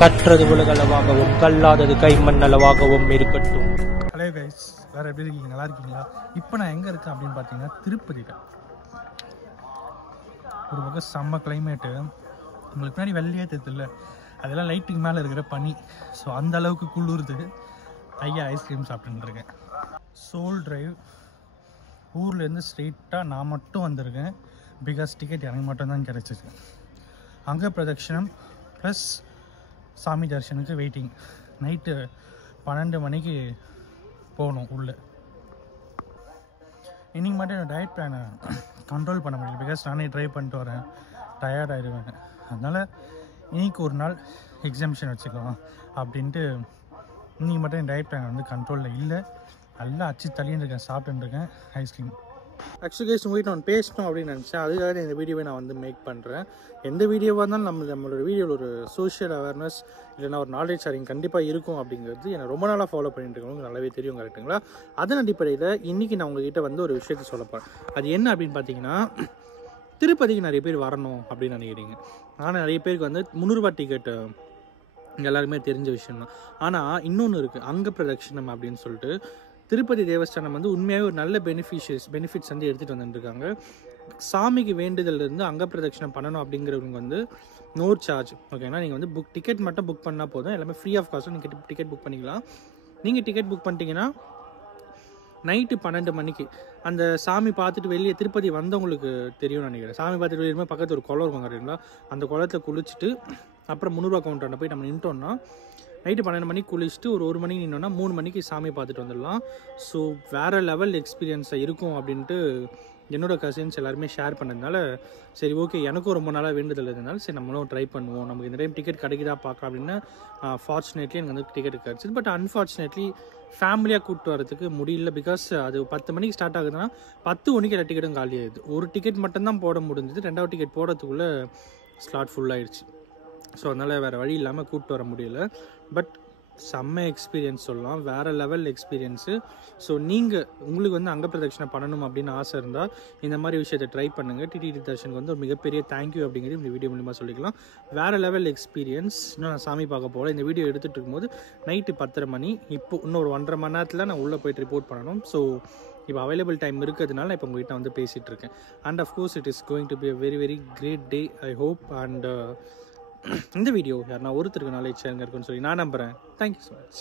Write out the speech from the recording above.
கற்றது உலகளவாகவும் கல்லாதது கைமண் அளவாகவும் இருக்கட்டும். Hello guys, வேறு எப்படி இருக்கீங்க? நல்லா இருக்கீங்களா? இப்போ நான் எங்கே இருக்கேன் அப்படின்னு பார்த்தீங்கன்னா திருப்பதியில். ஒரு பக்கம் செம்ம கிளைமேட்டு, உங்களுக்கு முன்னாடி வெள்ளையே தெரியுதுல்ல, அதெல்லாம் லைட்டுக்கு மேலே இருக்கிற பனி. ஸோ அந்த அளவுக்கு குளிருது. ஐயா ஐஸ்கிரீம் சாப்பிட்டுருக்கேன். சோல் டிரைவ் ஊர்லேருந்து ஸ்ட்ரெயிட்டாக நான் மட்டும் வந்திருக்கேன். பிகாஸ் டிக்கெட் எனக்கு மட்டும்தான் கிடச்சிது. அங்கே பிரதட்சணம் ப்ளஸ் சாமி தரிசனுக்கு வெயிட்டிங். நைட்டு 12 மணிக்கு போகணும் உள்ளே. இன்றைக்கி மட்டும் என்னோடய டயட் பிளானை கண்ட்ரோல் பண்ண முடியல. பிகாஸ் நானே ட்ரை பண்ணிட்டு வரேன், டயர்ட் ஆகிடுவேன். அதனால் இன்றைக்கி ஒரு நாள் எக்ஸாம்ஷன் வச்சுக்கலாம் அப்படின்ட்டு இன்றைக்கி மட்டும் என் டயட் பிளான் வந்து கண்ட்ரோலில் இல்லை. நல்லா அச்சு தள்ளின்னு இருக்கேன், சாப்பிட்டுன்னு இருக்கேன் ஐஸ்கிரீம். ஆக்சுவலி கேஸ் உங்கள்கிட்ட நான் பேசணும் அப்படின்னு நினச்சேன். அதுக்காக இந்த வீடியோவை நான் வந்து மேக் பண்ணுறேன். எந்த வீடியோவாக இருந்தாலும் நம்மளோட வீடியோவில் ஒரு சோஷியல் அவேர்னஸ் இல்லைனா ஒரு நாலேஜ் ஷேரிங் கண்டிப்பாக இருக்கும் அப்படிங்கிறது எனக்கு ரொம்ப நாளாக ஃபாலோ பண்ணிட்டு இருக்கவங்க நல்லாவே தெரியும், கரெக்டுங்களா? அதன் அடிப்படையில் இன்றைக்கி நான் உங்ககிட்ட வந்து ஒரு விஷயத்தை சொல்லப்போகிறேன். அது என்ன அப்படின்னு பார்த்தீங்கன்னா, திருப்பதிக்கு நிறைய பேர் வரணும் அப்படின்னு நினைக்கிறீங்க. ஆனால் நிறைய பேருக்கு வந்து 300 ரூபா டிக்கெட்டு எல்லாருமே தெரிஞ்ச விஷயம் தான். ஆனால் இன்னொன்று இருக்குது, அங்க பிரதட்சணம் அப்படின்னு சொல்லிட்டு. திருப்பதி தேவஸ்தானம் வந்து உண்மையாகவே ஒரு நல்ல பெனிஃபிட்ஸ் வந்து எடுத்துகிட்டு வந்துட்டுருக்காங்க. சாமிக்கு வேண்டுதலேருந்து அங்க பிரதட்சணம் பண்ணணும் அப்படிங்கிறவங்க வந்து நோ சார்ஜ், ஓகேங்களா? நீங்கள் வந்து டிக்கெட் மட்டும் புக் பண்ணால் போதும். எல்லாமே ஃப்ரீ ஆஃப் காஸ்ட்டு நீங்கள் டிக்கெட் புக் பண்ணிக்கலாம். நீங்கள் டிக்கெட் புக் பண்ணிட்டீங்கன்னா நைட்டு 12 மணிக்கு அந்த சாமி பார்த்துட்டு வெளியே திருப்பதி வந்தவங்களுக்கு தெரியும்னு நினைக்கிறேன். சாமி பார்த்துட்டு வெளியே பக்கத்தில் ஒரு குளம் இருக்கும், கரெக்டுங்களா? அந்த குளத்தில் குளிச்சுட்டு அப்புறம் 300 ரூபா கவுண்டரில் போய் நம்ம நின்ட்டோம்னா நைட்டு 12 மணிக்கு குளிச்சுட்டு ஒரு மணிக்கு நின்னோன்னா 3 மணிக்கு சாமி பார்த்துட்டு வந்துடலாம். ஸோ வேறு லெவல் எக்ஸ்பீரியன்ஸாக இருக்கும் அப்படின்ட்டு என்னோடய கசின்ஸ் எல்லாருமே ஷேர் பண்ணதுனால சரி ஓகே, எனக்கும் ரொம்ப நாளாக வேண்டுதல் இருந்ததுனால சரி நம்மளும் ட்ரை பண்ணுவோம், நமக்கு இந்த டைம் டிக்கெட் கிடைக்குதா பார்க்கலாம் அப்படின்னு. ஃபார்ச்சுனேட்லி எனக்கு வந்து டிக்கெட் கிடச்சிது. பட் அன்ஃபார்ச்சுனேட்லி ஃபேமிலியாக கூப்பிட்டு வரதுக்கு முடியல. பிகாஸ் அது 10 மணிக்கு ஸ்டார்ட் ஆகுதுன்னா 10 மணிக்கு எல்லா டிக்கெட்டும் காலி ஆகிடுது. ஒரு டிக்கெட் மட்டும்தான் போட முடிஞ்சது. 2வது டிக்கெட் போடுறதுக்குள்ளே ஸ்லாட் ஃபுல்லாகிடுச்சு. ஸோ அதனால் வேறு வழி இல்லாமல் கூப்பிட்டு வர முடியல. பட் செம்ம எக்ஸ்பீரியன்ஸ் சொல்லலாம், வேறு லெவல் எக்ஸ்பீரியன்ஸு. ஸோ உங்களுக்கு வந்து அங்க பிரதட்சணம் பண்ணணும் அப்படின்னு ஆசை இருந்தால் இந்த மாதிரி விஷயத்தை ட்ரை பண்ணுங்கள். டிடிடி தர்ஷனுக்கு வந்து ஒரு மிகப்பெரிய தேங்க்யூ அப்படிங்கிறது இந்த வீடியோ மூலமாக சொல்லிக்கலாம். வேறு லெவல் எக்ஸ்பீரியன்ஸ். இன்னும் நான் சாமி பார்க்க போகல. இந்த வீடியோ எடுத்துகிட்டு இருக்கும்போது நைட்டு 10:30 மணி. இப்போ இன்னும் ஒரு 1.5 மணி நேரத்தில் நான் உள்ளே போய்ட்டு ரிப்போர்ட் பண்ணணும். ஸோ இப்போ அவைலபிள் டைம் இருக்கிறதுனால நான் இப்போ உங்கள்கிட்ட வந்து பேசிகிட்டு இருக்கேன். And of course it is going to be a very very great day, I hope. And இந்த வீடியோ யாருன்னா ஒருத்தருக்கு நாலேஜ் ஷேரிங் இருக்குன்னு சொல்லி நான் நம்புகிறேன். Thank you so much.